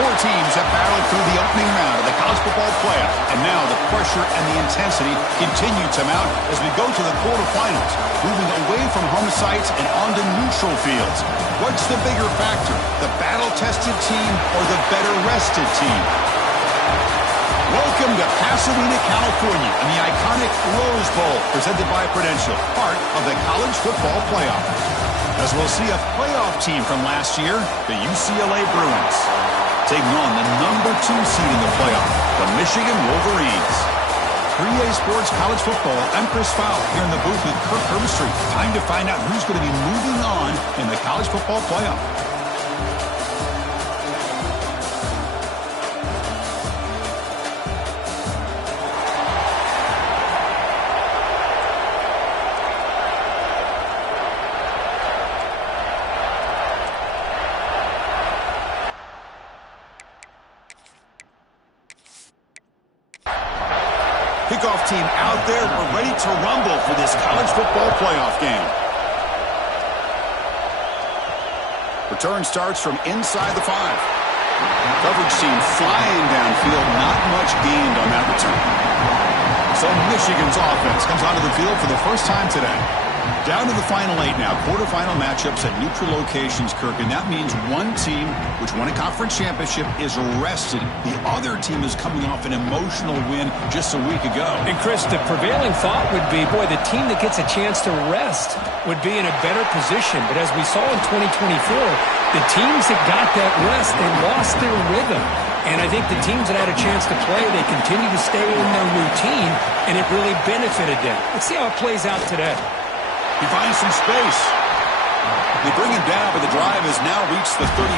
Four teams have battled through the opening round of the college football playoff, and now the pressure and the intensity continue to mount as we go to the quarterfinals, moving away from home sites and onto neutral fields. What's the bigger factor, the battle-tested team or the better-rested team? Welcome to Pasadena, California, and the iconic Rose Bowl, presented by Prudential, part of the college football playoff. As we'll see a playoff team from last year, the UCLA Bruins, taking on the number 2 seed in the playoff, the Michigan Wolverines. 3A Sports College Football, I'm Chris Fowler here in the booth with Kirk Herbstreit. Time to find out who's going to be moving on in the college football playoff. Kickoff team out there. We're ready to rumble for this college football playoff game. Return starts from inside the 5. Coverage team flying downfield. Not much gained on that return. So Michigan's offense comes onto the field for the first time today. Down to the final 8 now. Quarterfinal matchups at neutral locations, Kirk. And that means one team, which won a conference championship, is rested. The other team is coming off an emotional win just a week ago. And, Chris, the prevailing thought would be, boy, the team that gets a chance to rest would be in a better position. But as we saw in 2024, the teams that got that rest, they lost their rhythm. And I think the teams that had a chance to play, they continue to stay in their routine, and it really benefited them. Let's see how it plays out today. He finds some space. They bring him down, but the drive has now reached the 35.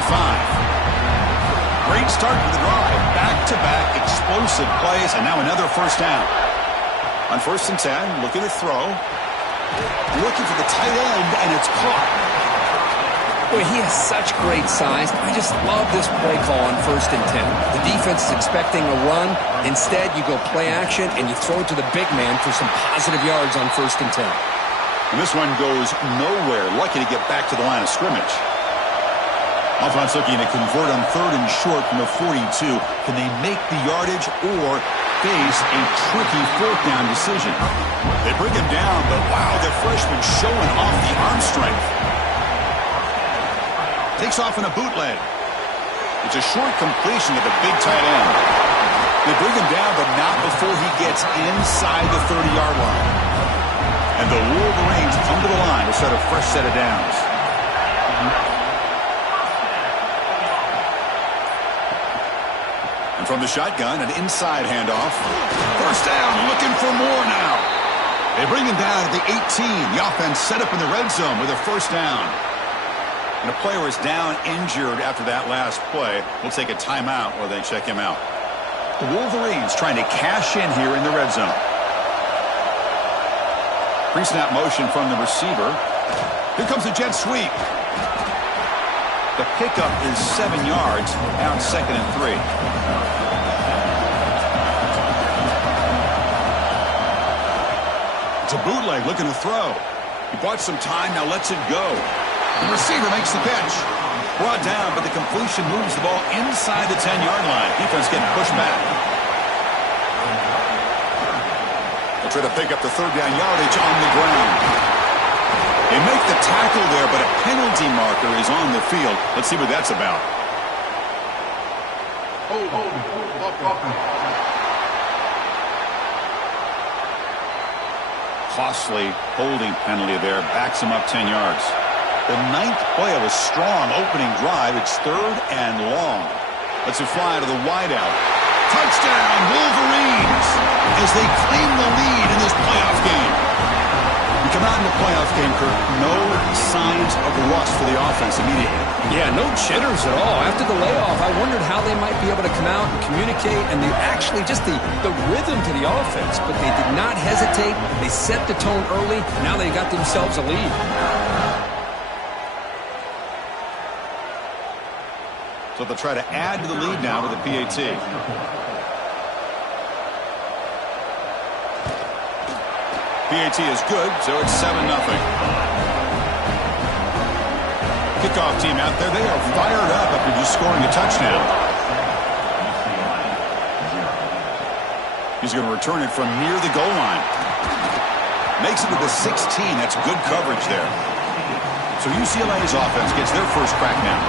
Great start to the drive. Back-to-back explosive plays, and now another first down. On 1st and 10, looking to throw. Looking for the tight end, and it's caught. Boy, he has such great size. I just love this play call on 1st and 10. The defense is expecting a run. Instead, you go play action, and you throw it to the big man for some positive yards on 1st and 10. And this one goes nowhere. Lucky to get back to the line of scrimmage. Offense looking to convert on 3rd and short from the 42. Can they make the yardage or face a tricky 4th down decision? They bring him down, but wow, the freshman showing off the arm strength. Takes off in a bootleg. It's a short completion to the big tight end. They bring him down, but not before he gets inside the 30-yard line. And the Wolverines come to the line to start a fresh set of downs. And from the shotgun, an inside handoff. First down, looking for more now. They bring him down at the 18. The offense set up in the red zone with a first down. And a player is down injured after that last play. We'll take a timeout while they check him out. The Wolverines trying to cash in here in the red zone. Pre-snap motion from the receiver. Here comes the jet sweep. The pickup is 7 yards. Now 2nd and 3. It's a bootleg looking to throw. He bought some time, now lets it go. The receiver makes the catch. Brought down, but the completion moves the ball inside the 10-yard line. Defense getting pushed back. They'll try to pick up the 3rd down yardage on the ground. They make the tackle there, but a penalty marker is on the field. Let's see what that's about. Costly holding penalty there. Backs him up 10 yards. The 9th play of a strong opening drive. It's 3rd and long. Let's it fly to the wideout. Touchdown, Wolverines, as they claim the lead in this playoff game. We come out in the playoff game, Kirk. No signs of rust for the offense immediately. Yeah, no jitters at all. After the layoff, I wondered how they might be able to come out and communicate, and actually just the rhythm to the offense. But they did not hesitate. They set the tone early. Now they got themselves a lead. So they'll try to add to the lead now with the PAT. PAT is good, so it's 7-0. Kickoff team out there, they are fired up after just scoring a touchdown. He's going to return it from near the goal line. Makes it to the 16. That's good coverage there. So UCLA's offense gets their first crack now.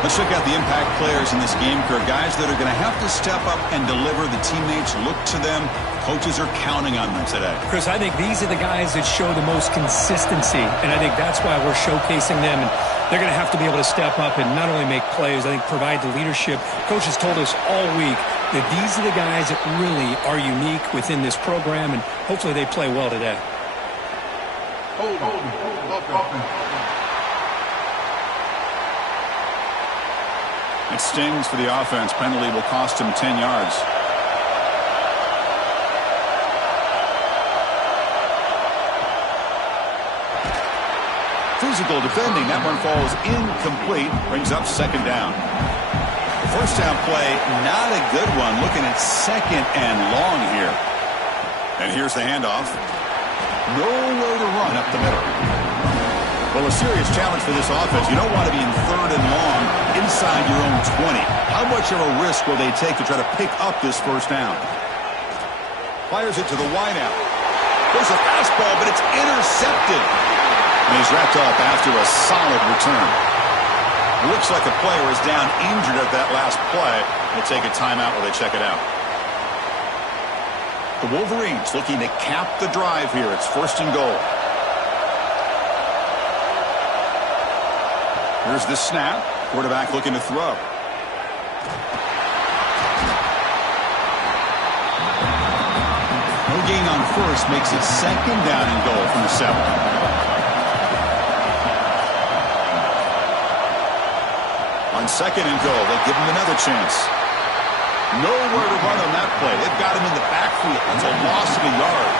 Let's check out the impact players in this game, Kirk. Guys that are going to have to step up and deliver. The teammates look to them. Coaches are counting on them today. Chris, I think these are the guys that show the most consistency, and I think that's why we're showcasing them. And they're going to have to be able to step up and not only make plays, I think provide the leadership. Coach has told us all week that these are the guys that really are unique within this program, and hopefully they play well today. It stings for the offense. Penalty will cost him 10 yards. Physical defending. That one falls incomplete. Brings up second down. The first down play, not a good one. Looking at second and long here. And here's the handoff. Nowhere to run up the middle. Well, a serious challenge for this offense. You don't want to be in third and long inside your own 20. How much of a risk will they take to try to pick up this first down? Fires it to the wideout. There's a fastball, but it's intercepted. And he's wrapped up after a solid return. Looks like a player is down injured at that last play. We'll take a timeout while they check it out. The Wolverines looking to cap the drive here. It's first and goal. Here's the snap. Quarterback looking to throw. No gain on first makes it second down and goal from the 7. On second and goal, they'll give him another chance. Nowhere to run on that play. They've got him in the backfield. That's a loss of a yard.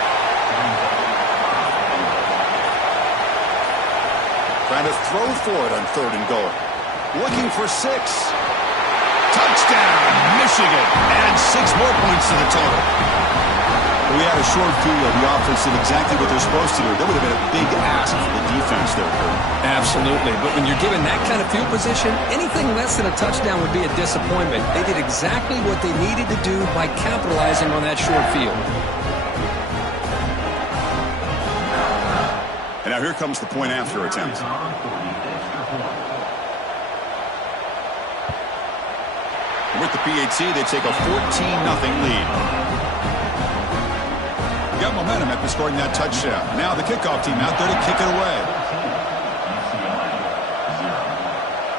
Trying to throw for it on third and goal. Looking for 6. Touchdown, Michigan. And 6 more points to the total. We had a short field. The offense did exactly what they're supposed to do. That would have been a big ask for the defense there, Kurt. Absolutely. But when you're given that kind of field position, anything less than a touchdown would be a disappointment. They did exactly what they needed to do by capitalizing on that short field. And now here comes the point after attempt. With the PAT, they take a 14-0 lead. Got momentum after scoring that touchdown. Now the kickoff team out there to kick it away.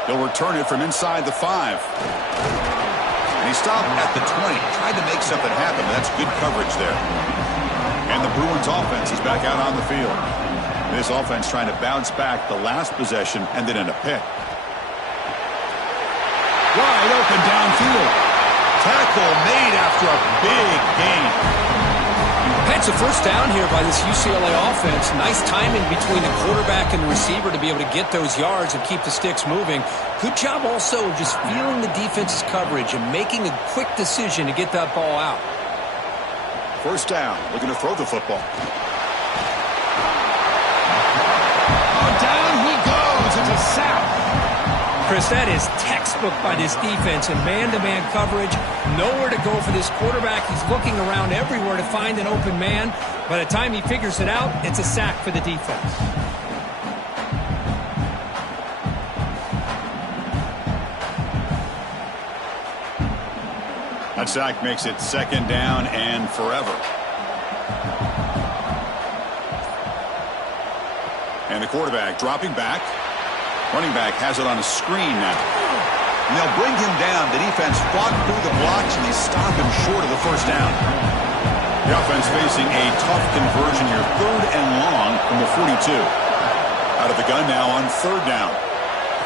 They'll return it from inside the 5. And he stopped at the 20. Tried to make something happen, but that's good coverage there. And the Bruins offense is back out on the field. This offense trying to bounce back the last possession and then in a pick. Wide open downfield. Tackle made after a big gain. It's a first down here by this UCLA offense. Nice timing between the quarterback and the receiver to be able to get those yards and keep the sticks moving. Good job also of just feeling the defense's coverage and making a quick decision to get that ball out. First down, looking to throw the football. Down he goes. It's a sack. Chris, that is textbook by this defense in man-to-man coverage. Nowhere to go for this quarterback. He's looking around everywhere to find an open man. By the time he figures it out, it's a sack for the defense. That sack makes it second down and forever. And the quarterback dropping back. Running back has it on a screen now. And they'll bring him down. The defense fought through the blocks, and they stop him short of the first down. The offense facing a tough conversion here. Third and long from the 42. Out of the gun now on third down.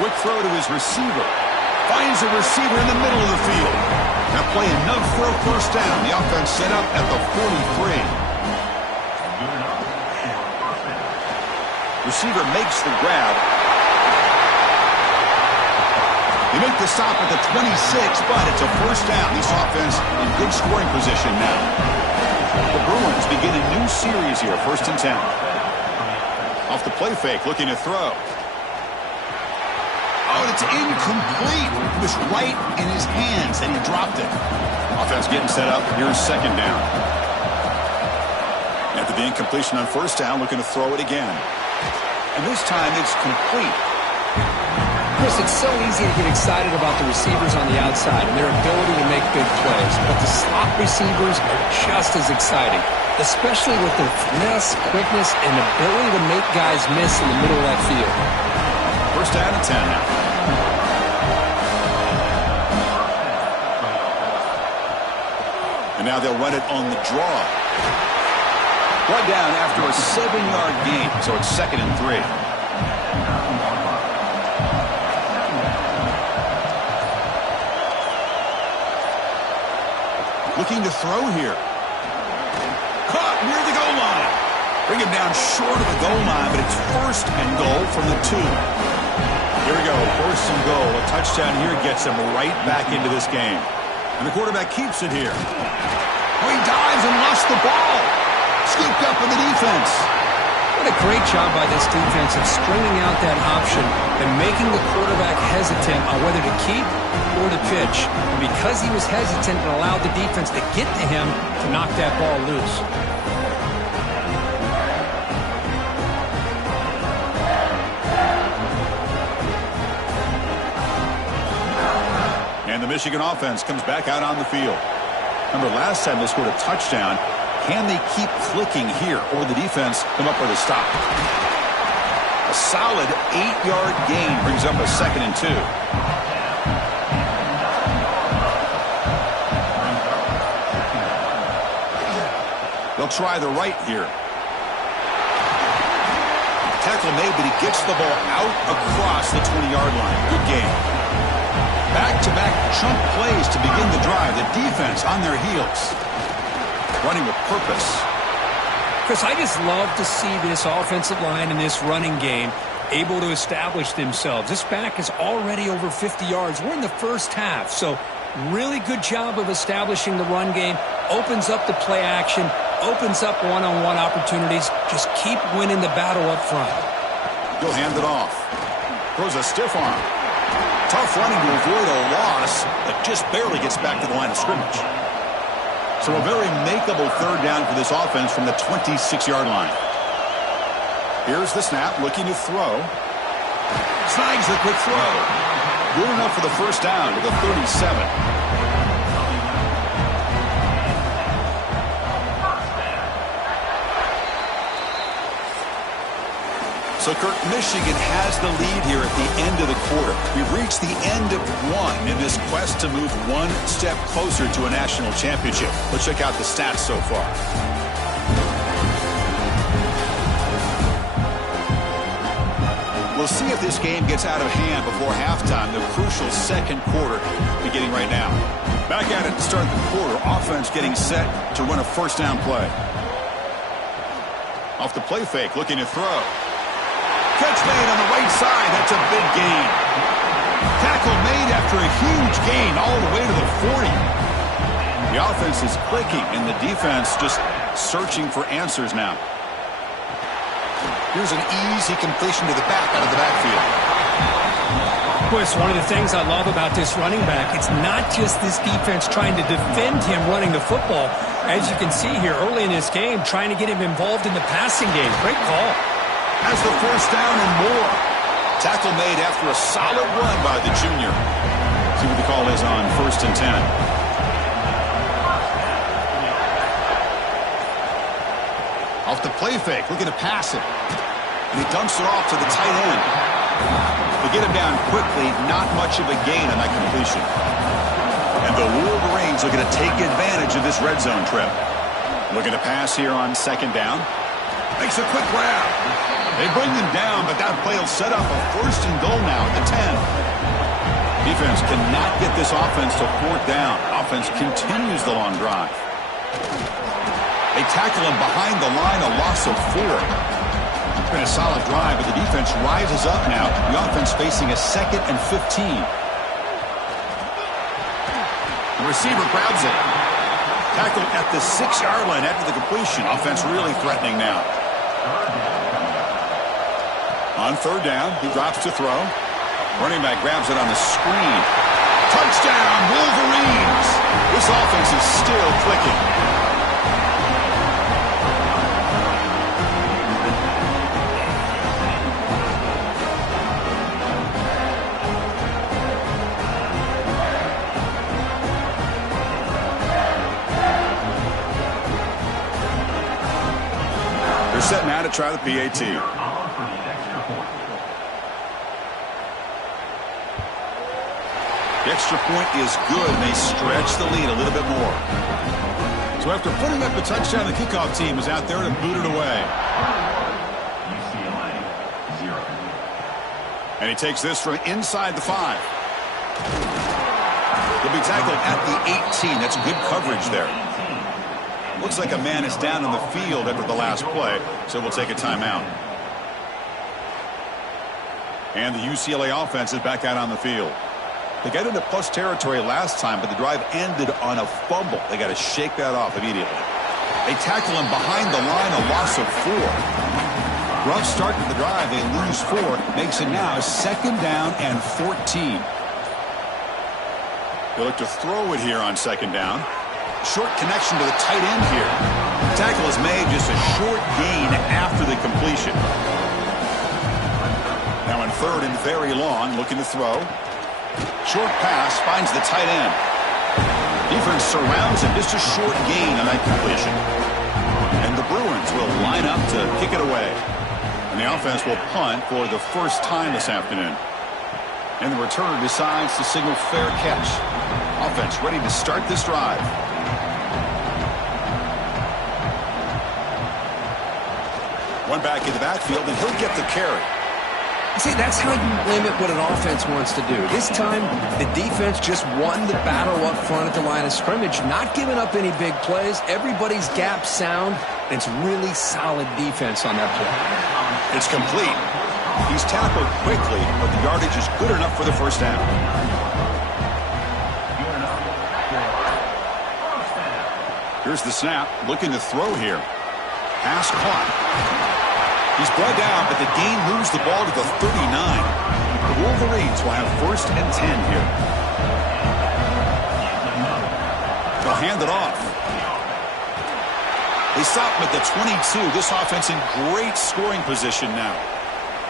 Quick throw to his receiver. Finds a receiver in the middle of the field. Now play enough for a first down. The offense set up at the 43. Receiver makes the grab. They make the stop at the 26, but it's a first down. This offense in good scoring position now. The Bruins begin a new series here, 1st and 10. Off the play fake, looking to throw. Oh, it's incomplete. It was right in his hands, and he dropped it. Offense getting set up. Here's second down. After the incompletion on first down, looking to throw it again. And this time it's complete. Chris, it's so easy to get excited about the receivers on the outside and their ability to make big plays. But the slot receivers are just as exciting, especially with their finesse, quickness, and ability to make guys miss in the middle of that field. First down and 10 now. And now they'll run it on the draw. Brought down after a 7-yard gain, so it's 2nd and 3. Looking to throw here. Caught near the goal line. Bring him down short of the goal line, but it's 1st and goal from the 2. Here we go, 1st and goal. A touchdown here gets him right back into this game. And the quarterback keeps it here. Oh, he dives and lost the ball. Scooped up in the defense. What a great job by this defense of stringing out that option and making the quarterback hesitant on whether to keep or to pitch. And because he was hesitant, it allowed the defense to get to him to knock that ball loose. And the Michigan offense comes back out on the field. Remember, last time they scored a touchdown. Can they keep clicking here, or the defense come up with a stop? A solid 8-yard gain brings up a 2nd and 2. They'll try the right here. Tackle made, but he gets the ball out across the 20-yard line. Good game. Back-to-back chunk plays to begin the drive. The defense on their heels. Running with purpose. Chris, I just love to see this offensive line and this running game able to establish themselves. This back is already over 50 yards. We're in the first half, so really good job of establishing the run game. Opens up the play action, opens up one-on-one opportunities. Just keep winning the battle up front. He'll hand it off. Throws a stiff arm. Tough running to avoid a loss, but just barely gets back to the line of scrimmage. So a very makeable 3rd down for this offense from the 26-yard line. Here's the snap, looking to throw. Snags the quick throw. Good enough for the 1st down to the 37. So, Kirk, Michigan has the lead here at the end of the quarter. We've reached the end of 1 in this quest to move 1 step closer to a national championship. Let's check out the stats so far. We'll see if this game gets out of hand before halftime, the crucial 2nd quarter beginning right now. Back at it to start the quarter. Offense getting set to run a 1st down play. Off the play fake, looking to throw. Catch made on the right side. That's a big gain. Tackle made after a huge gain all the way to the 40. The offense is clicking, and the defense just searching for answers now. Here's an easy completion to the back out of the backfield. Chris, one of the things I love about this running back, it's not just this defense trying to defend him running the football. As you can see here early in this game, trying to get him involved in the passing game. Great call. Has the 1st down and more. Tackle made after a solid run by the junior. See what the call is on 1st and 10. Off the play fake, looking to pass it. And he dumps it off to the tight end. They get him down quickly, not much of a gain on that completion. And the Wolverines are going to take advantage of this red zone trip. Looking to pass here on 2nd down. Makes a quick grab. They bring them down, but that play will set up a 1st and goal now at the 10. Defense cannot get this offense to 4th down. Offense continues the long drive. They tackle him behind the line, a loss of 4. It's been a solid drive, but the defense rises up now. The offense facing a 2nd and 15. The receiver grabs it. Tackled at the 6-yard line after the completion. Offense really threatening now. On 3rd down, he drops to throw. Running back grabs it on the screen. Touchdown, Wolverines! This offense is still clicking. to try the PAT. The extra point is good, and they stretch the lead a little bit more. So after putting up the touchdown, the kickoff team is out there to boot it away. And he takes this from inside the 5. He'll be tackled at the 18. That's good coverage there. Looks like a man is down on the field after the last play, so we'll take a timeout. And the UCLA offense is back out on the field. They got into plus territory last time, but the drive ended on a fumble. They got to shake that off immediately. They tackle him behind the line, a loss of 4. Rough start to the drive. They lose 4. Makes it now 2nd down and 14. They look to throw it here on 2nd down. Short connection to the tight end here. The tackle is made, just a short gain after the completion. Now in 3rd and very long, looking to throw. Short pass finds the tight end. Defense surrounds him, just a short gain on that completion. And the Bruins will line up to kick it away. And the offense will punt for the first time this afternoon. And the returner decides to signal fair catch. Offense ready to start this drive. One back in the backfield, and he'll get the carry. See, that's how you limit what an offense wants to do. This time, the defense just won the battle up front at the line of scrimmage, not giving up any big plays. Everybody's gap sound, and it's really solid defense on that play. It's complete. He's tackled quickly, but the yardage is good enough for the first down. Here's the snap, looking to throw here. Pass caught. He's brought down, but the gain moves the ball to the 39. The Wolverines will have 1st and 10 here. They'll hand it off. They stop him at the 22. This offense in great scoring position now.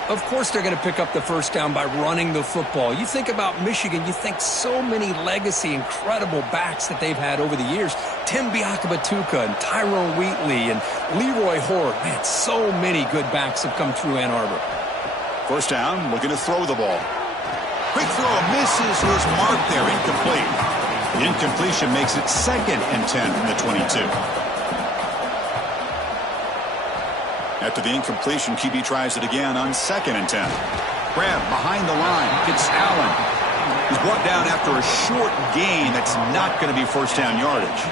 Of course they're going to pick up the first down by running the football. You think about Michigan, you think so many legacy, incredible backs that they've had over the years. Tim Biakabatuka and Tyrone Wheatley and Leroy Horde. Man, so many good backs have come through Ann Arbor. First down, looking to throw the ball. Quick throw, misses his mark there, incomplete. The incompletion makes it 2nd and 10 from the 22. After the incompletion, QB tries it again on 2nd and 10. Grab behind the line. Gets Allen. He's brought down after a short gain that's not going to be first down yardage.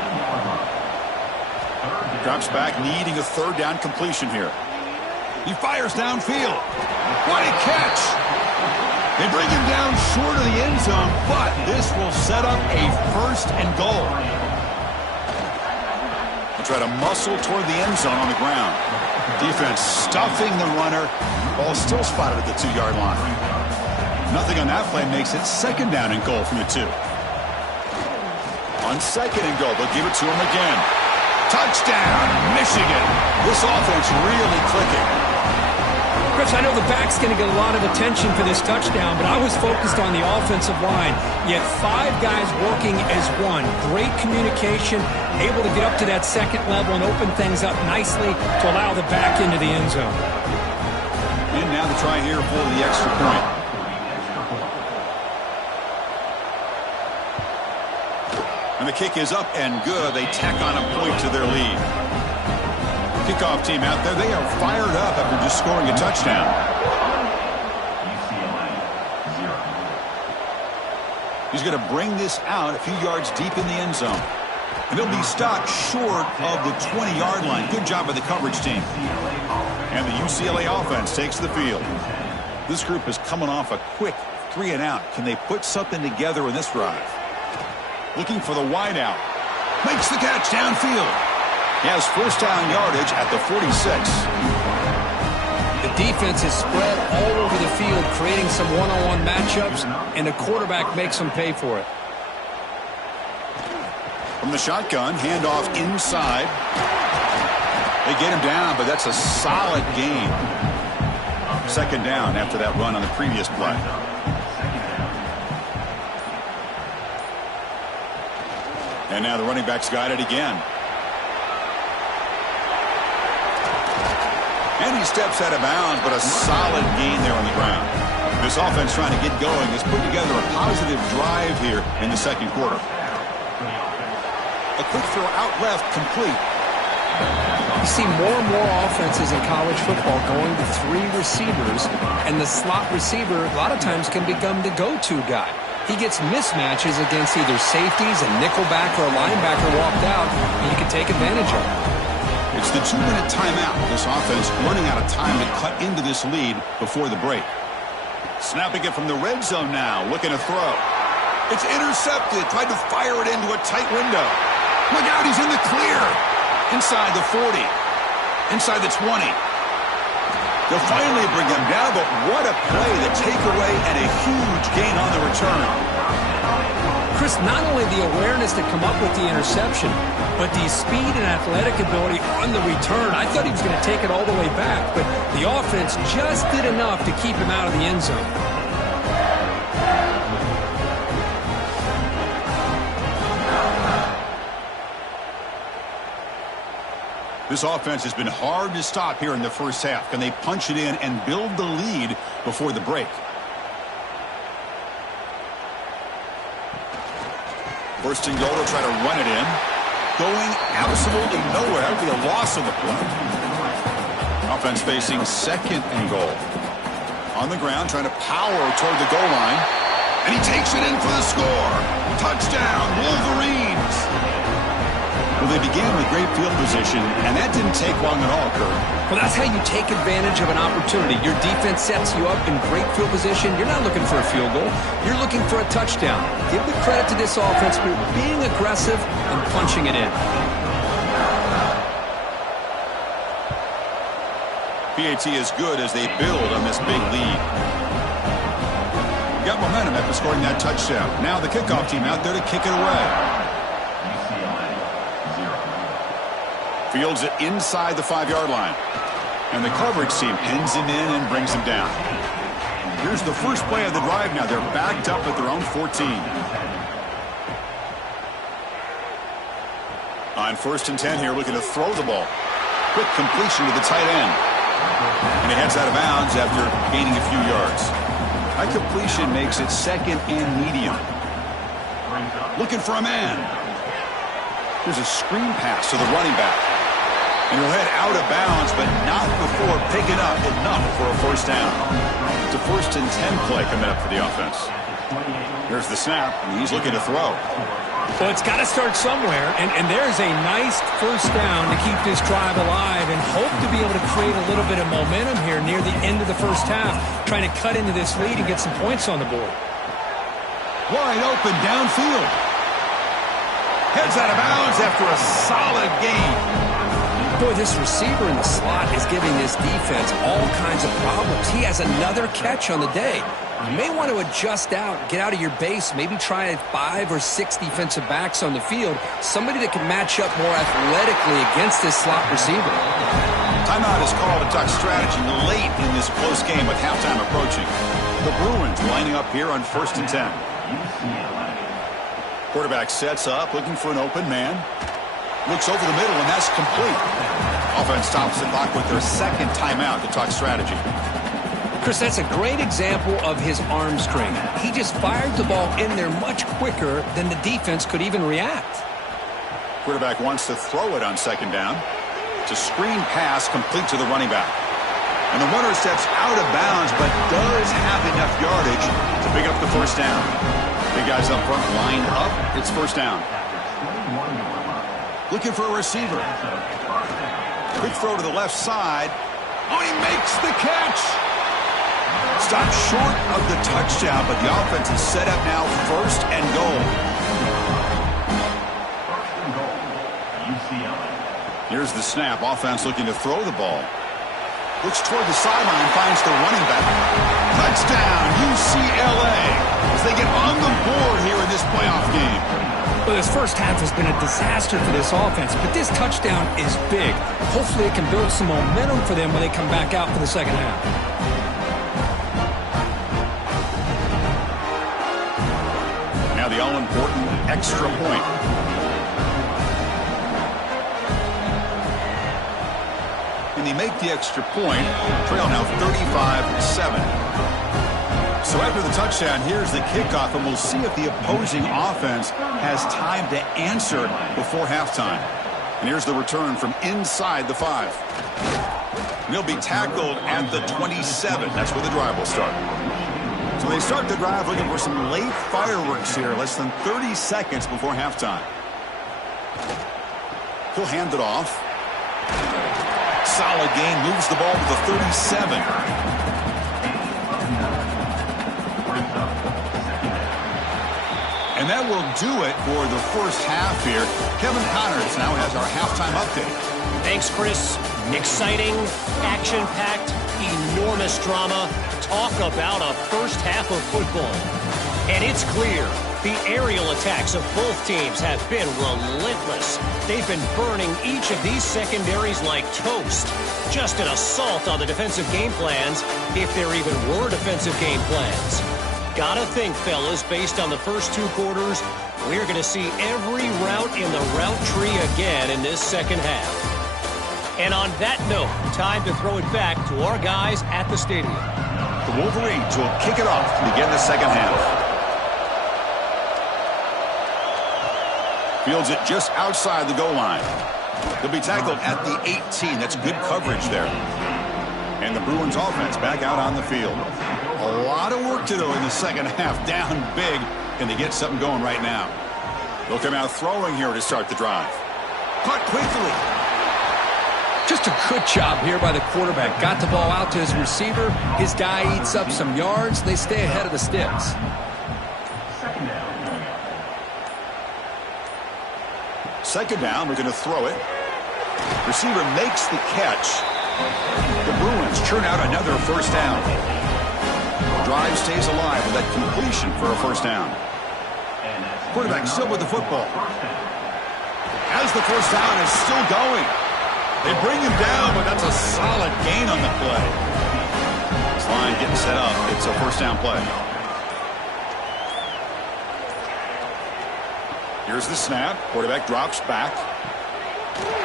Drops back, needing a 3rd down completion here. He fires downfield. What a catch! They bring him down short of the end zone, but this will set up a 1st and goal. They'll try to muscle toward the end zone on the ground. Defense stuffing the runner. Ball still spotted at the 2-yard line. Nothing on that play makes it 2nd down and goal from the 2. On 2nd and goal, they'll give it to him again. Touchdown, Michigan. This offense really clicking. Chris, I know the back's going to get a lot of attention for this touchdown, but I was focused on the offensive line. Yet 5 guys working as one. Great communication, able to get up to that 2nd level and open things up nicely to allow the back into the end zone. And now the try here for the extra point. And the kick is up and good. They tack on a point to their lead. Kickoff team out there, they are fired up after just scoring a touchdown. He's going to bring this out a few yards deep in the end zone. And they'll be stopped short of the 20-yard line. Good job by the coverage team. And the UCLA offense takes the field. This group is coming off a quick 3-and-out. Can they put something together in this drive? Looking for the wide out. Makes the catch downfield. He has first down yardage at the 46. The defense is spread all over the field, creating some one-on-one matchups, and the quarterback makes them pay for it. From the shotgun, handoff inside. They get him down, but that's a solid gain. 2nd down after that run on the previous play. And now the running back's got it again. And And he steps out of bounds, but a solid gain there on the ground. This offense trying to get going has put together a positive drive here in the second quarter. A quick throw out left, complete. You see more and more offenses in college football going to 3 receivers, and the slot receiver a lot of times can become the go-to guy. He gets mismatches against either safeties, a nickelback, or a linebacker walked out, and you can take advantage of it. It's the 2-minute timeout. This offense running out of time to cut into this lead before the break. Snapping it from the red zone now, looking to throw. It's intercepted, tried to fire it into a tight window. Look out, he's in the clear. Inside the 40, inside the 20. They'll finally bring him down, but what a play, the takeaway, and a huge gain on the return. Chris, not only the awareness to come up with the interception, but the speed and athletic ability on the return. I thought he was going to take it all the way back, but the offense just did enough to keep him out of the end zone. This offense has been hard to stop here in the first half. Can they punch it in and build the lead before the break? First and goal, they'll try to run it in. Going absolutely nowhere. That would be a loss of the play. Offense facing second and goal. On the ground, trying to power toward the goal line. And he takes it in for the score. Touchdown, Wolverines. Well, they began with great field position, and that didn't take long at all, Kurt. Well, that's how you take advantage of an opportunity. Your defense sets you up in great field position. You're not looking for a field goal. You're looking for a touchdown. Give the credit to this offense for being aggressive and punching it in. PAT is good as they build on this big lead. Got momentum after scoring that touchdown. Now the kickoff team out there to kick it away. Fields it inside the 5-yard line. And the coverage team pins him in and brings him down. Here's the first play of the drive now. They're backed up at their own 14. On 1st and 10 here, looking to throw the ball. Quick completion to the tight end. And he heads out of bounds after gaining a few yards. High completion makes it second and medium. Looking for a man. There's a screen pass to the running back. And he'll head out of bounds, but not before picking up enough for a first down. It's a 1st and 10 play coming up for the offense. Here's the snap, and he's looking to throw. Well, it's got to start somewhere, and there's a nice first down to keep this drive alive and hope to be able to create a little bit of momentum here near the end of the first half, trying to cut into this lead and get some points on the board. Wide open downfield. Heads out of bounds after a solid gain. Boy, this receiver in the slot is giving this defense all kinds of problems. He has another catch on the day. You may want to adjust out, get out of your base, maybe try 5 or 6 defensive backs on the field, somebody that can match up more athletically against this slot receiver. Timeout is called to talk strategy late in this close game with halftime approaching. The Bruins lining up here on 1st and 10. Quarterback sets up, looking for an open man. Looks over the middle, and that's complete. Offense stops the clock with their second timeout to talk strategy. Chris, that's a great example of his arm strength. He just fired the ball in there much quicker than the defense could even react. Quarterback wants to throw it on 2nd down. It's a screen pass complete to the running back. And the runner steps out of bounds, but does have enough yardage to pick up the first down. Big guys up front lined up. It's first down. Looking for a receiver. Quick throw to the left side. Oh, he makes the catch. Stopped short of the touchdown, but the offense is set up now 1st and goal. Here's the snap. Offense looking to throw the ball. Looks toward the sideline, finds the running back. Touchdown, UCLA, as they get on the board here in this playoff game. Well, this first half has been a disaster for this offense, but this touchdown is big. Hopefully it can build some momentum for them when they come back out for the second half. Now the all-important extra point. 1 and they make the extra point. Trail now 35-7. So after the touchdown, here's the kickoff, and we'll see if the opposing offense has time to answer before halftime. And here's the return from inside the 5. And he'll be tackled at the 27. That's where the drive will start. So they start the drive looking for some late fireworks here, less than 30 seconds before halftime. He'll hand it off. Solid gain, moves the ball to the 37. And that will do it for the first half here. Kevin Connors now has our halftime update. Thanks, Chris. Exciting, action-packed, enormous drama. Talk about a first half of football. And it's clear the aerial attacks of both teams have been relentless. They've been burning each of these secondaries like toast. Just an assault on the defensive game plans, if there even were defensive game plans. Gotta think, fellas, based on the first 2 quarters, we're going to see every route in the route tree again in this second half. And on that note, time to throw it back to our guys at the stadium. The Wolverines will kick it off to begin the second half. Fields it just outside the goal line. He'll be tackled at the 18. That's good coverage there. And the Bruins offense back out on the field. A lot of work to do in the second half. Down big. Can they get something going right now? They'll come out throwing here to start the drive. Caught quickly. Just a good job here by the quarterback. Got the ball out to his receiver. His guy eats up some yards. They stay ahead of the sticks. Second down, we're going to throw it. Receiver makes the catch. The Bruins churn out another first down. Drive stays alive with that completion for a first down. Quarterback still with the football. As the first down is still going. They bring him down, but that's a solid gain on the play. This line getting set up. It's a first down play. Here's the snap. Quarterback drops back.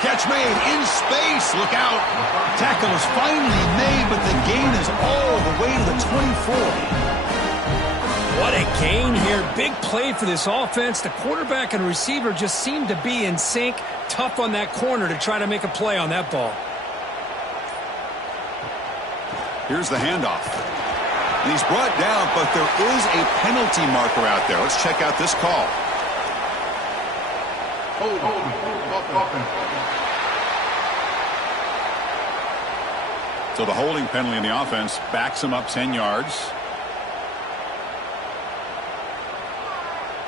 Catch made in space. Look out. Tackle is finally made, but the gain is all the way to the 24. What a gain here. Big play for this offense. The quarterback and receiver just seem to be in sync. Tough on that corner to try to make a play on that ball. Here's the handoff. And he's brought down, but there is a penalty marker out there. Let's check out this call. So the holding penalty in the offense backs him up 10 yards.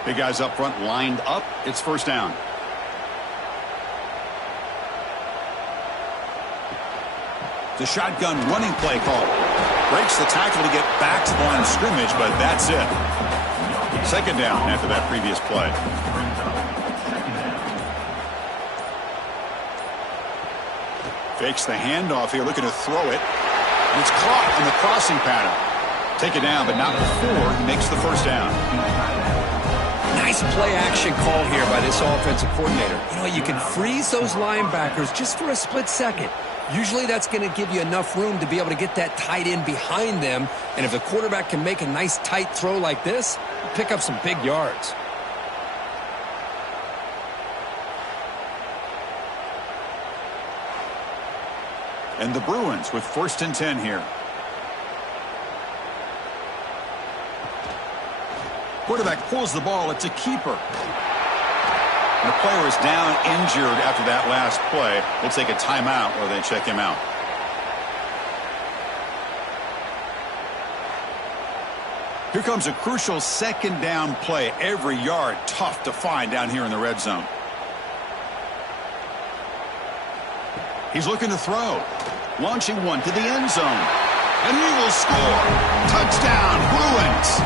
Big guys up front lined up. It's first down. The shotgun running play call. Breaks the tackle to get back to the line of scrimmage, but that's it. Second down after that previous play. Fakes the handoff here, looking to throw it. And it's caught in the crossing pattern. Take it down, but not before he makes the first down. Nice play-action call here by this offensive coordinator. You know, you can freeze those linebackers just for a split second. Usually that's going to give you enough room to be able to get that tight end behind them. And if the quarterback can make a nice tight throw like this, pick up some big yards. And the Bruins with 1st and 10 here. Quarterback pulls the ball. It's a keeper. And the player is down injured after that last play. We'll take a timeout or they check him out. Here comes a crucial second down play. Every yard tough to find down here in the red zone. He's looking to throw. Launching one to the end zone. And he will score. Touchdown, Bruins.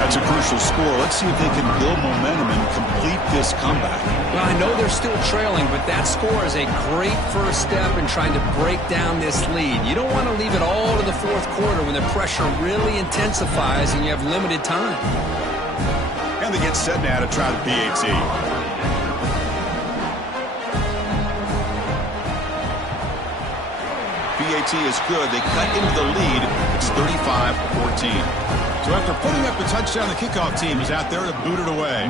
That's a crucial score. Let's see if they can build momentum and complete this comeback. Well, I know they're still trailing, but that score is a great first step in trying to break down this lead. You don't want to leave it all to the fourth quarter when the pressure really intensifies and you have limited time. And they get set now to try the PAT. PAT is good. They cut into the lead. It's 35-14. So after putting up the touchdown, the kickoff team is out there to boot it away.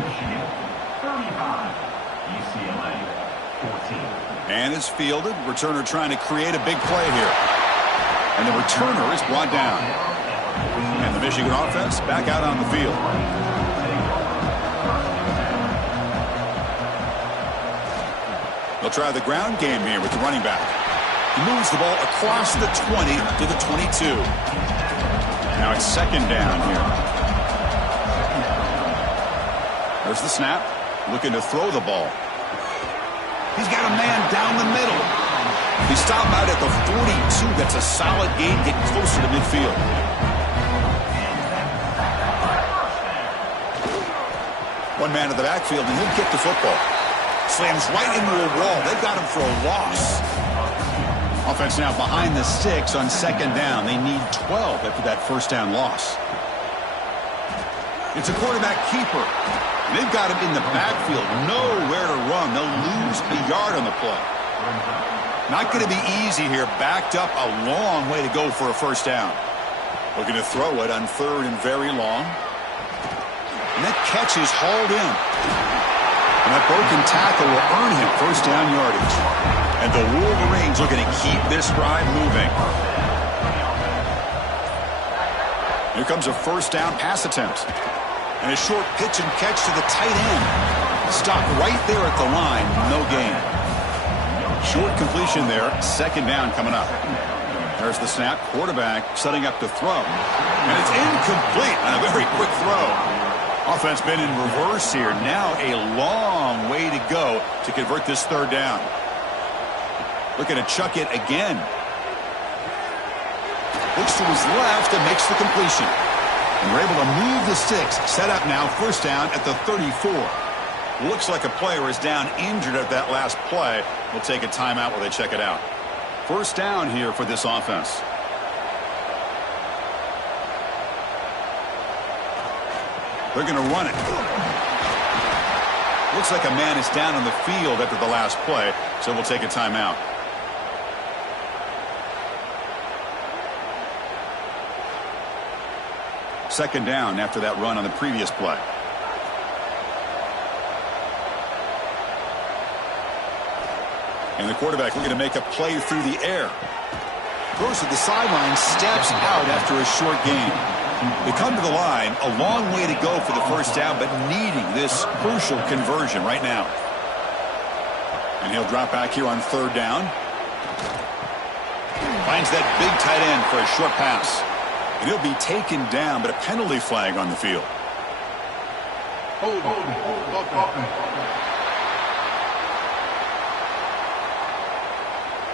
And it's fielded. Returner trying to create a big play here. And the returner is brought down. And the Michigan offense back out on the field. They'll try the ground game here with the running back. He moves the ball across the 20 to the 22. Now it's second down here. There's the snap. Looking to throw the ball. He's got a man down the middle. He stopped out at the 42. That's a solid gain, getting closer to midfield. One man in the backfield, and he'll get the football. Slams right into a wall. They've got him for a loss. Offense now behind the 6 on second down. They need 12 after that first down loss. It's a quarterback keeper. They've got him in the backfield. Nowhere to run. They'll lose a yard on the play. Not going to be easy here. Backed up a long way to go for a first down. Looking to throw it on third and very long. And that catch is hauled in. And that broken tackle will earn him first down yardage. And the Wolverines are going to keep this drive moving. Here comes a first down pass attempt. And a short pitch and catch to the tight end. Stop right there at the line. No gain. Short completion there. Second down coming up. There's the snap. Quarterback setting up to throw. And it's incomplete on a very quick throw. Offense been in reverse here. Now a long way to go to convert this third down. Looking to chuck it again. Looks to his left and makes the completion. And we're able to move the sticks. Set up now, first down at the 34. Looks like a player is down injured at that last play. We'll take a timeout while they check it out. First down here for this offense. They're going to run it. Looks like a man is down on the field after the last play, so we'll take a timeout. Second down after that run on the previous play. And the quarterback looking to make a play through the air. Throws to the sideline, steps out after a short gain. They come to the line, a long way to go for the first down, but needing this crucial conversion right now. And he'll drop back here on third down. Finds that big tight end for a short pass. And he'll be taken down, but a penalty flag on the field.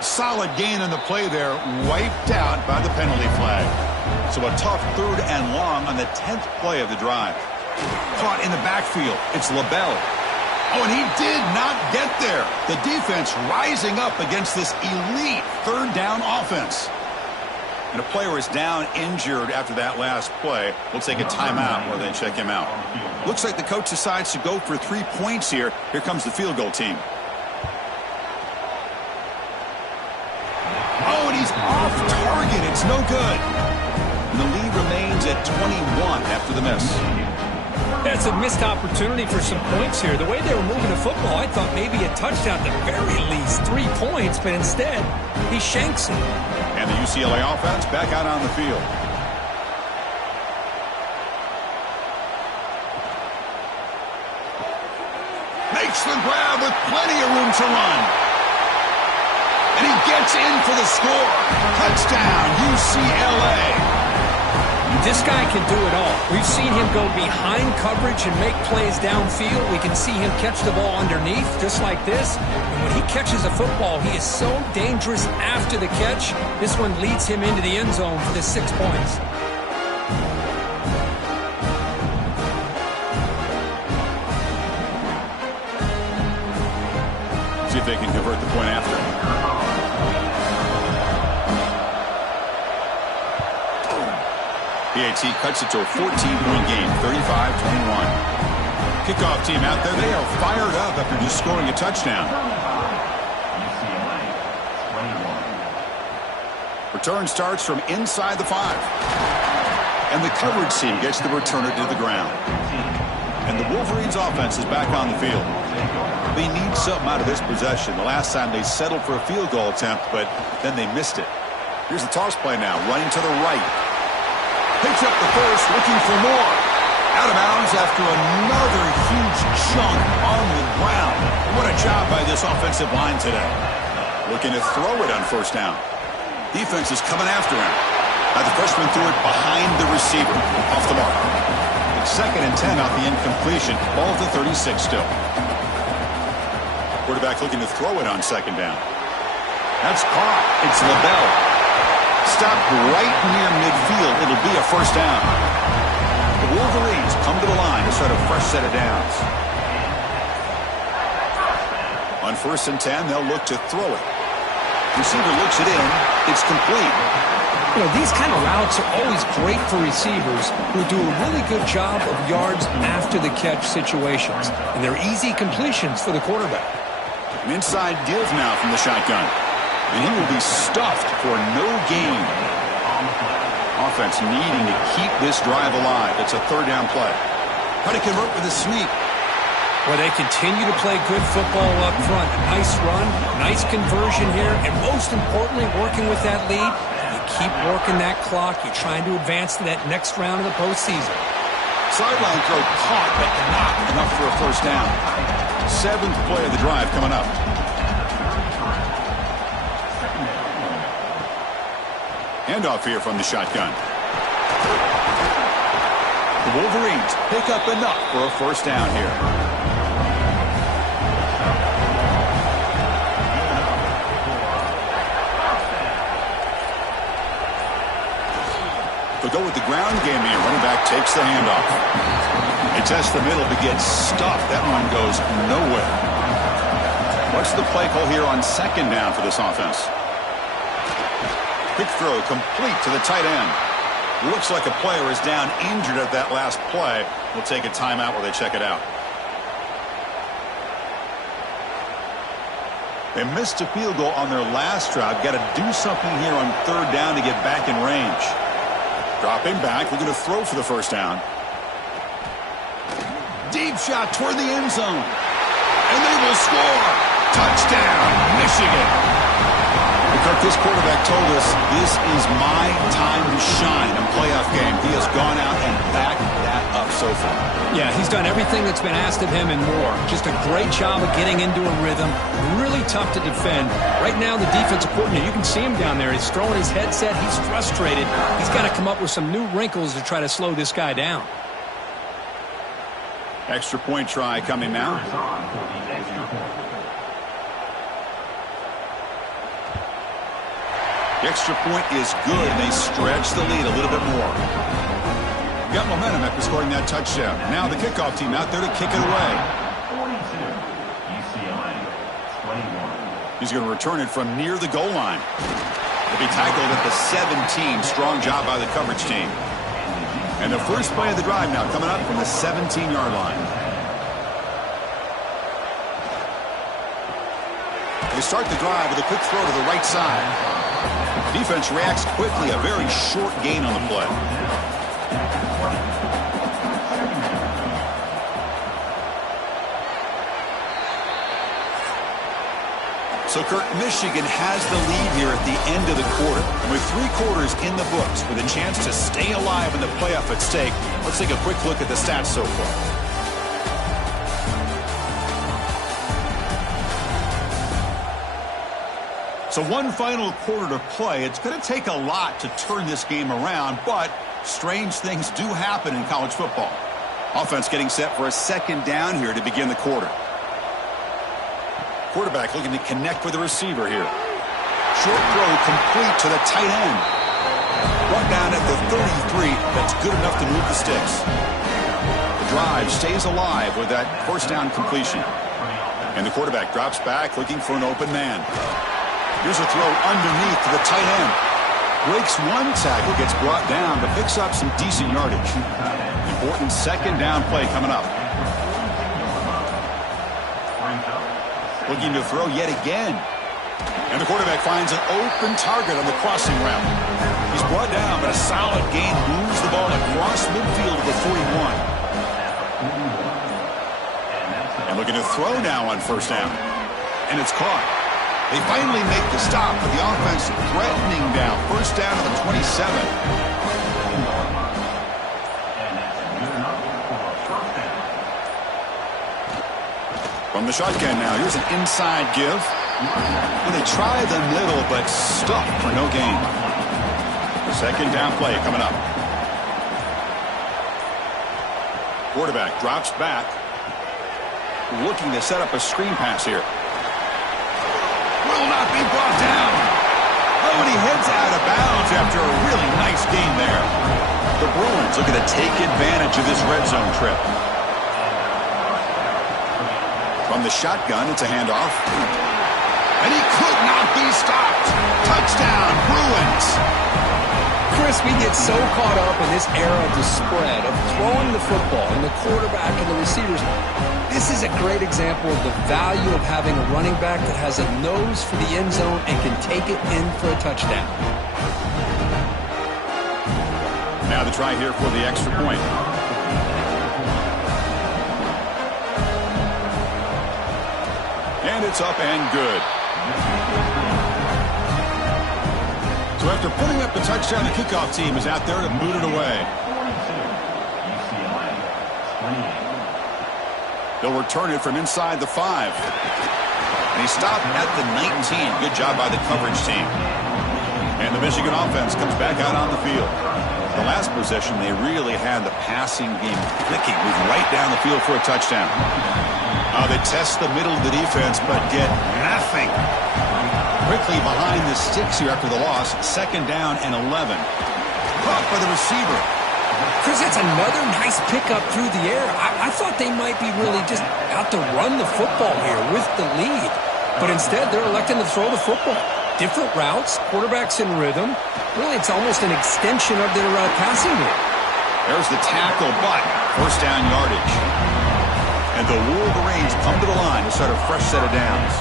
Solid gain on the play there, wiped out by the penalty flag. So a tough third and long on the 10th play of the drive. Caught in the backfield. It's LaBelle. Oh, and he did not get there. The defense rising up against this elite third down offense. And a player is down injured after that last play. We'll take a timeout while they check him out. Looks like the coach decides to go for 3 points here. Here comes the field goal team. Oh, and he's off target. It's no good. And the lead remains at 21 after the miss. That's a missed opportunity for some points here. The way they were moving the football, I thought maybe a touchdown at the very least, 3 points, but instead he shanks it. And the UCLA offense back out on the field. Makes the grab with plenty of room to run. And he gets in for the score. Touchdown, UCLA. This guy can do it all. We've seen him go behind coverage and make plays downfield. We can see him catch the ball underneath, just like this. And when he catches a football, he is so dangerous after the catch. This one leads him into the end zone for the 6 points. See if they can convert the point after. PAT cuts it to a 14-point game, 35-21. Kickoff team out there, they are fired up after just scoring a touchdown. Return starts from inside the 5. And the coverage team gets the returner to the ground. And the Wolverines offense is back on the field. They need something out of this possession. The last time they settled for a field goal attempt, but then they missed it. Here's the toss play now, running to the right. Picks up the first, looking for more. Out of bounds after another huge chunk on the ground. What a job by this offensive line today. Looking to throw it on first down. Defense is coming after him. Now the freshman threw it behind the receiver. Off the mark. It's 2nd and 10 off the incompletion. Ball at the 36 still. Quarterback looking to throw it on 2nd down. That's caught. It's LaBelle. Stopped right near midfield. It'll be a first down. The Wolverines come to the line to start a fresh set of downs. On 1st and 10, they'll look to throw it. Receiver looks it in. It's complete. You know, these kind of routes are always great for receivers who do a really good job of yards after the catch situations. And they're easy completions for the quarterback. An inside give now from the shotgun. And he will be stuffed for no gain. Offense needing to keep this drive alive. It's a 3rd down play. Try to convert with a sneak. Well, they continue to play good football up front. A nice run, nice conversion here, and most importantly, working with that lead. You keep working that clock. You're trying to advance to that next round of the postseason. Sideline throw caught, but not enough for a first down. 7th play of the drive coming up. Handoff here from the shotgun. The Wolverines pick up enough for a first down here. They'll go with the ground game here. Running back takes the handoff. He tests the middle but gets stuffed. That one goes nowhere. What's the play call here on 2nd down for this offense? Quick throw complete to the tight end. Looks like a player is down injured at that last play. We'll take a timeout while they check it out. They missed a field goal on their last drive. Got to do something here on 3rd down to get back in range. Dropping back, looking to throw for the first down. Deep shot toward the end zone. And they will score. Touchdown, Michigan. Kirk, this quarterback told us this is my time to shine in playoff game. He has gone out and backed that up so far. Yeah, he's done everything that's been asked of him and more. Just a great job of getting into a rhythm. Really tough to defend. Right now, the defensive coordinator, you can see him down there. He's throwing his headset. He's frustrated. He's got to come up with some new wrinkles to try to slow this guy down. Extra point try coming now. The extra point is good, and they stretch the lead a little bit more. Got momentum after scoring that touchdown. Now the kickoff team out there to kick it away. 42, UCLA, 21. He's going to return it from near the goal line. He'll be tackled at the 17. Strong job by the coverage team. And the first play of the drive now coming up from the 17-yard line. They start the drive with a quick throw to the right side. Defense reacts quickly. A very short gain on the play. So, Kurt, Michigan has the lead here at the end of the quarter. And with 3 quarters in the books with a chance to stay alive in the playoff at stake, let's take a quick look at the stats so far. So one final quarter to play. It's going to take a lot to turn this game around, but strange things do happen in college football. Offense getting set for a 2nd down here to begin the quarter. Quarterback looking to connect with the receiver here. Short throw complete to the tight end. Brought down at the 33. That's good enough to move the sticks. The drive stays alive with that first down completion. And the quarterback drops back looking for an open man. Here's a throw underneath to the tight end. Breaks one tackle, gets brought down, but picks up some decent yardage. Important 2nd down play coming up. Looking to throw yet again. And the quarterback finds an open target on the crossing route. He's brought down, but a solid gain moves the ball across midfield to the 41. And looking to throw now on first down. And it's caught. They finally make the stop, but the offense threatening down. First down to the 27. From the shotgun now, here's an inside give. And they try the middle, but stuck for no gain. Second down play coming up. Quarterback drops back. Looking to set up a screen pass here. Will not be brought down. Oh, and he heads out of bounds after a really nice gain there. The Bruins looking to take advantage of this red zone trip. From the shotgun, it's a handoff. And he could not be stopped. Touchdown, Bruins. Chris, we get so caught up in this era of the spread, of throwing the football and the quarterback and the receivers. This is a great example of the value of having a running back that has a nose for the end zone and can take it in for a touchdown. Now the try here for the extra point. And it's up and good. So after putting up the touchdown, the kickoff team is out there to boot it away. They'll return it from inside the 5. And he stopped at the 19. Good job by the coverage team. And the Michigan offense comes back out on the field. The last possession, they really had the passing game clicking, moving right down the field for a touchdown. They test the middle of the defense, but get nothing. Quickly behind the sticks here after the loss. Second down and 11. Caught by the receiver. Chris, that's another nice pickup through the air. I thought they might be really just out to run the football here with the lead. But instead, they're electing to throw the football. Different routes, quarterbacks in rhythm. Really, it's almost an extension of their passing game. There's the tackle, but first down yardage. And the Wolverines come to the line to start a fresh set of downs.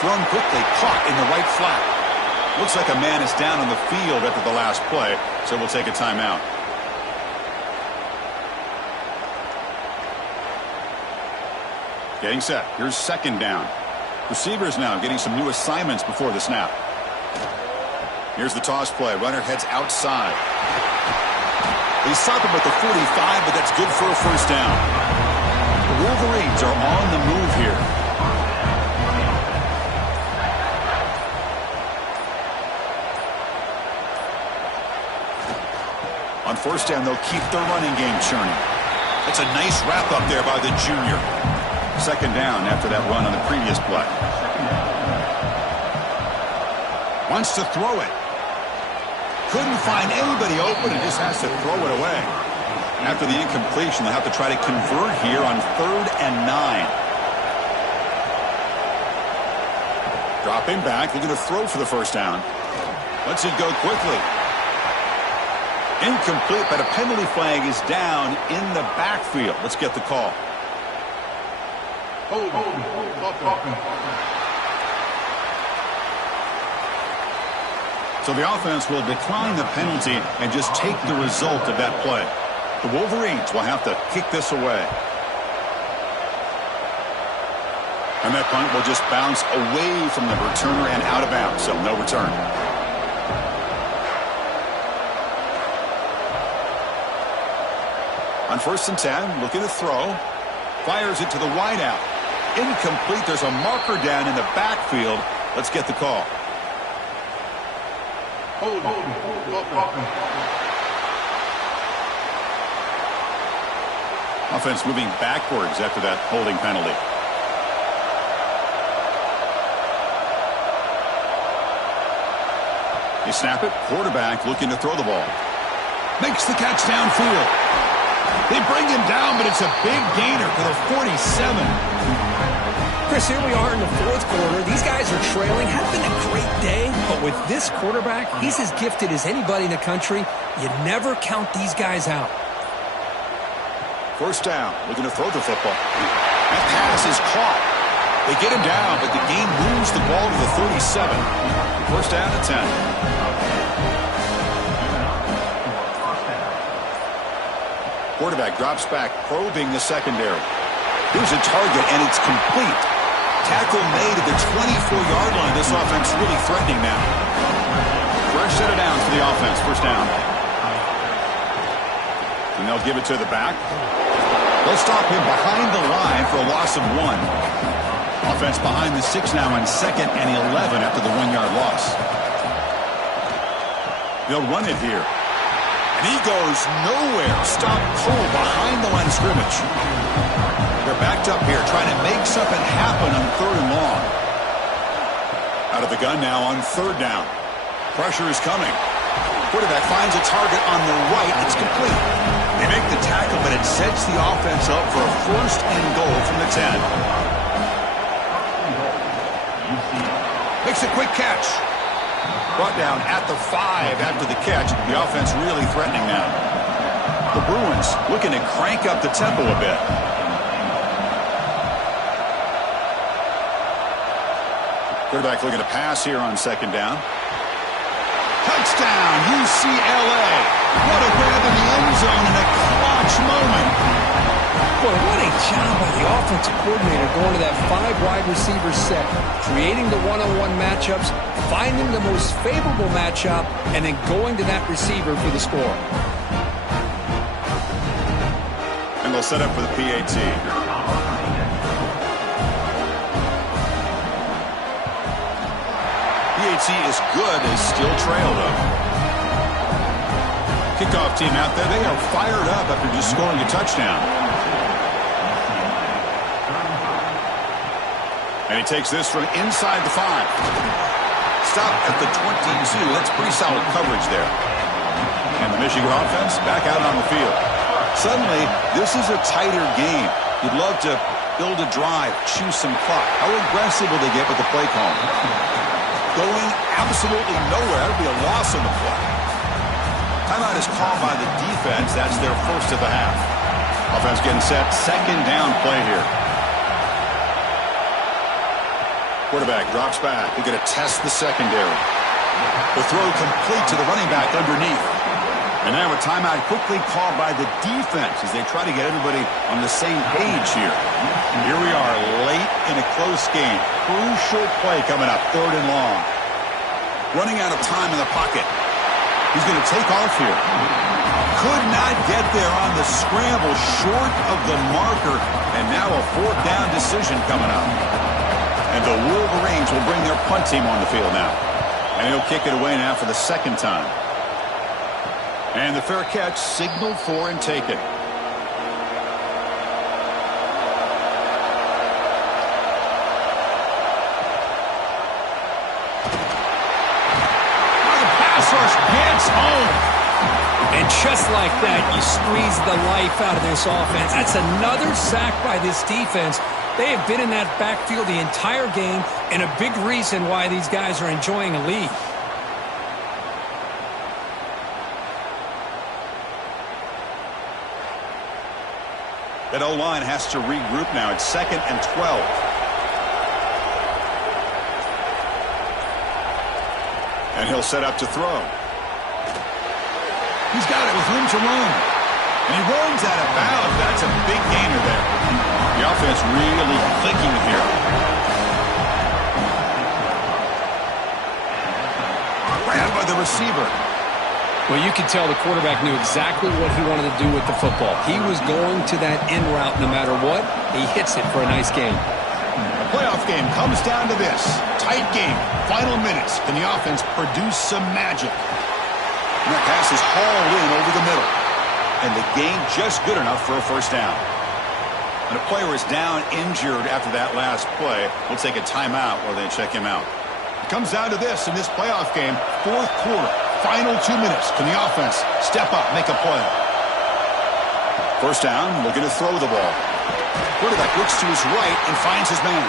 Thrown quickly, caught in the right flat. Looks like a man is down on the field after the last play, so we'll take a timeout. Getting set. Here's second down. Receivers now getting some new assignments before the snap. Here's the toss play. Runner heads outside. They stop him at the 45, but that's good for a first down. The Wolverines are on the move here. On first down, they'll keep their running game churning. It's a nice wrap up there by the junior. Second down after that run on the previous play. Wants to throw it. Couldn't find anybody open and just has to throw it away. After the incompletion, they'll have to try to convert here on 3rd and 9. Dropping back, looking to throw for the first down. Lets it go quickly. Incomplete, but a penalty flag is down in the backfield. Let's get the call. So the offense will decline the penalty and just take the result of that play. The Wolverines will have to kick this away. And that punt will just bounce away from the returner and out of bounds, so no return. On 1st and 10, looking to throw. Fires it to the wideout. Incomplete. There's a marker down in the backfield. Let's get the call. Offense moving backwards after that holding penalty. They snap it. Quarterback looking to throw the ball. Makes the catch downfield. They bring him down, but it's a big gainer for the 47. Chris, here we are in the 4th quarter. These guys are trailing. Had been a great day, but with this quarterback, he's as gifted as anybody in the country. You never count these guys out. First down, looking to throw the football. That pass is caught. They get him down, but the game moves the ball to the 37. First down and 10. Quarterback drops back, probing the secondary. Here's a target, and it's complete. Tackle made at the 24-yard line. This offense really threatening now. Fresh set of downs for the offense. First down. And they'll give it to the back. They'll stop him behind the line for a loss of 1. Offense behind the 6 now on 2nd and 11 after the 1-yard loss. They'll run it here. And he goes nowhere. Stop cold behind the line of scrimmage. They're backed up here trying to make something happen on 3rd and long. Out of the gun now on 3rd down. Pressure is coming. Quarterback finds a target on the right. It's complete. They make the tackle, but it sets the offense up for a 1st and goal from the 10. Makes a quick catch. Brought down at the 5 after the catch. The offense really threatening now. The Bruins looking to crank up the tempo a bit. Quarterback looking to pass here on 2nd down. Touchdown, UCLA. What a grab in the end zone in a clutch moment. Boy, what a job by the offensive coordinator going to that 5 wide receiver set, creating the one-on-one matchups, finding the most favorable matchup, and then going to that receiver for the score. And they'll set up for the PAT. PAT is good as still trailed up. Kickoff team out there, they are fired up after just scoring a touchdown. And he takes this from inside the 5. Stop at the 22. That's pretty solid coverage there. And the Michigan offense back out on the field. Suddenly, this is a tighter game. You'd love to build a drive, choose some clock. How aggressive will they get with the play call? Going absolutely nowhere. That would be a loss on the play. Timeout is called by the defense. That's their 1st of the half. Offense getting set. 2nd down play here. Quarterback drops back. They're going to test the secondary. The throw complete to the running back underneath. And now a timeout quickly called by the defense as they try to get everybody on the same page here. Here we are late in a close game. Crucial play coming up, 3rd and long. Running out of time in the pocket. He's going to take off here. Could not get there on the scramble, short of the marker. And now a 4th down decision coming up. And the Wolverines will bring their punt team on the field now. And he'll kick it away now for the 2nd time. And the fair catch signaled for and taken. The pass rush gets home. And just like that, you squeeze the life out of this offense. That's another sack by this defense. They have been in that backfield the entire game, and a big reason why these guys are enjoying a lead. That O-line has to regroup now. It's 2nd and 12. And he'll set up to throw. He's got it with room to run. And he runs out of bounds. That's a big gainer there. The offense really clicking here. Grabbed by the receiver. Well, you could tell the quarterback knew exactly what he wanted to do with the football. He was going to that in route no matter what. He hits it for a nice game. The playoff game comes down to this. Tight game. Final minutes. Can the offense produce some magic? And that pass is hauled in over the middle. And the game just good enough for a 1st down. And a player is down injured after that last play. We'll take a timeout while they check him out. It comes down to this in this playoff game. 4th quarter. Final 2 minutes. Can the offense step up, make a play? 1st down, looking to throw the ball. Quarterback looks to his right and finds his man.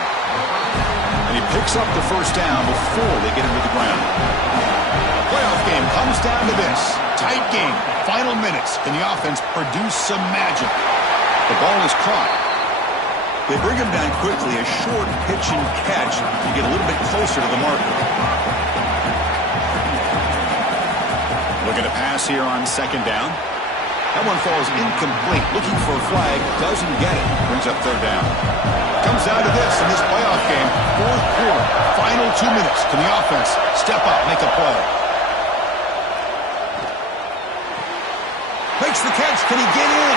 And he picks up the 1st down before they get him to the ground. Playoff game comes down to this. Tight game. Final minutes. Can the offense produce some magic? The ball is caught. They bring him down quickly, a short pitch and catch to get a little bit closer to the marker. Looking to pass here on second down. That one falls incomplete. Looking for a flag, doesn't get it. Brings up third down. Comes down to this in this playoff game. Fourth quarter, final 2 minutes. Can the offense step up, make a play? Makes the catch. Can he get in?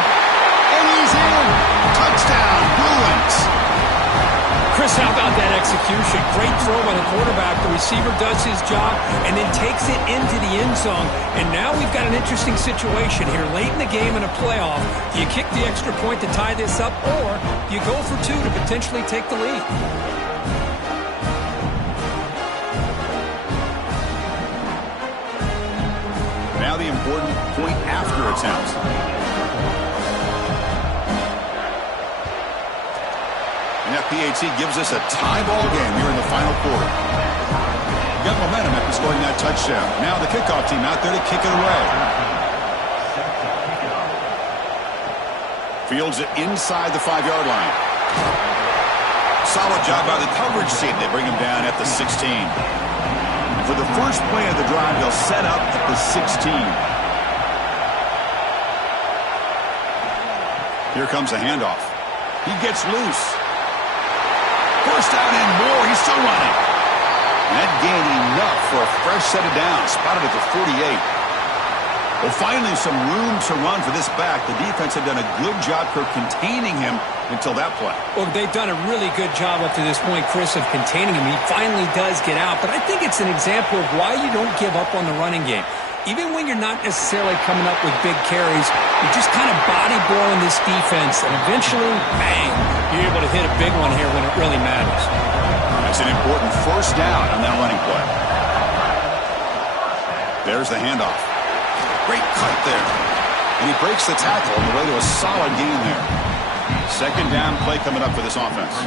And he's in. Touchdown, Bruins. Chris, how about that execution? Great throw by the quarterback. The receiver does his job and then takes it into the end zone. And now we've got an interesting situation here. Late in the game in a playoff, do you kick the extra point to tie this up, or you go for two to potentially take the lead? Now the important point after attempt. And that PAT gives us a tie ball game here in the final quarter. Got momentum after scoring that touchdown. Now the kickoff team out there to kick it away. Fields it inside the 5-yard line. Solid job by the coverage team. They bring him down at the 16. And for the first play of the drive, they'll set up at the 16. Here comes a handoff. He gets loose. First down and more. He's still running. And that gained enough for a fresh set of downs. Spotted at the 48. Well, finally some room to run for this back. The defense had done a good job for containing him until that play. Well, they've done a really good job up to this point, Chris, of containing him. He finally does get out. But I think it's an example of why you don't give up on the running game. Even when you're not necessarily coming up with big carries, you're just kind of body blowing this defense. And eventually, bang, you're able to hit a big one here when it really matters. That's an important first down on that running play. There's the handoff. Great cut there. And he breaks the tackle on the way to a solid gain there. Second down play coming up for this offense.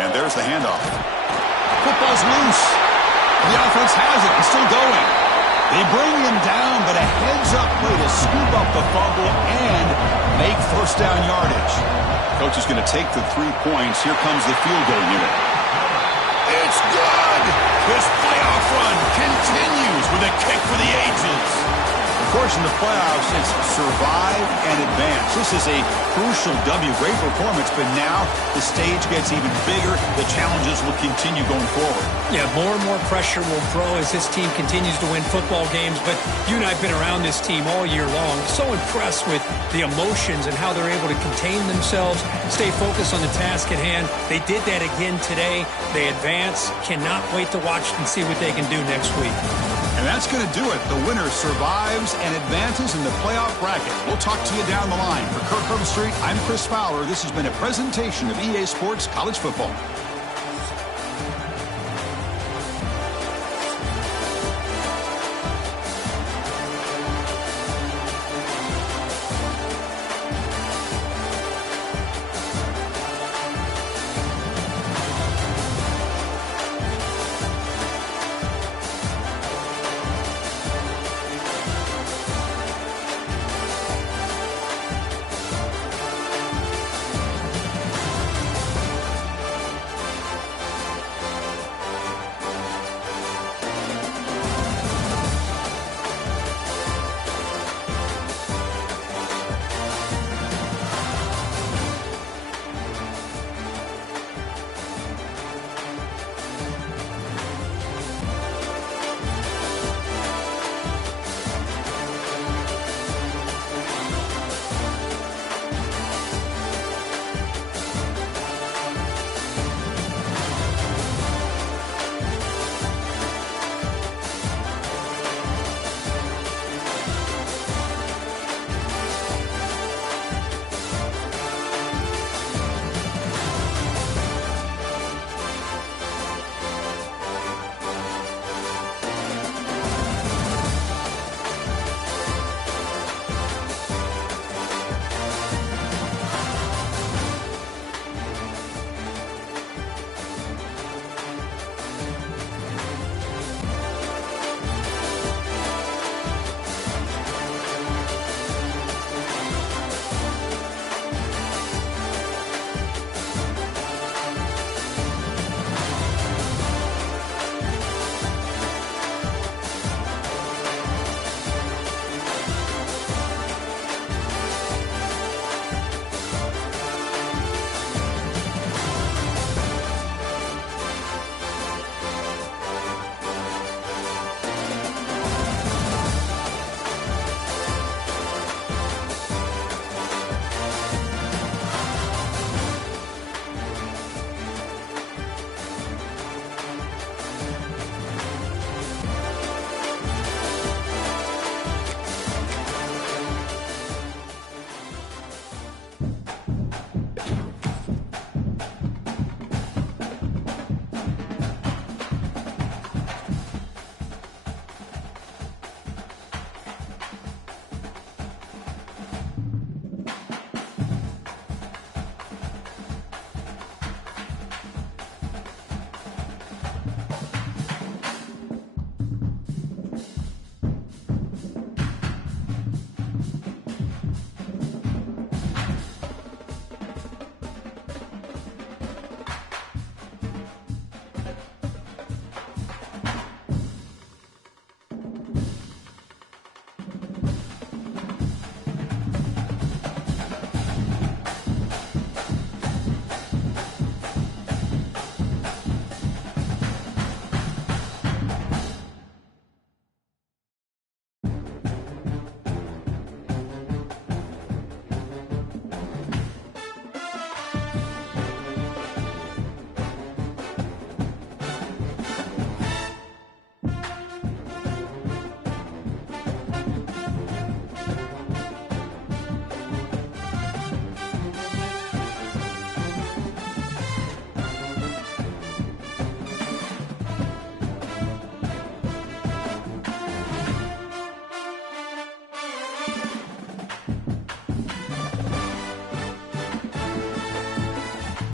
And there's the handoff. Football's loose. The offense has it. It's still going. They bring him down, but a heads-up play to scoop up the fumble and make first down yardage. Coach is going to take the 3 points. Here comes the field goal unit. It's good. This playoff run continues with a kick for the ages. Of course, in the playoffs, it's survive and advance. This is a crucial W. Great performance, but now the stage gets even bigger. The challenges will continue going forward. Yeah, more and more pressure will grow as this team continues to win football games. But you and I have been around this team all year long. So impressed with the emotions and how they're able to contain themselves, stay focused on the task at hand. They did that again today. They advance. Cannot wait to watch and see what they can do next week. And that's going to do it. The winner survives and advances in the playoff bracket. We'll talk to you down the line. For Kirk Herbstreit, I'm Chris Fowler. This has been a presentation of EA Sports College Football.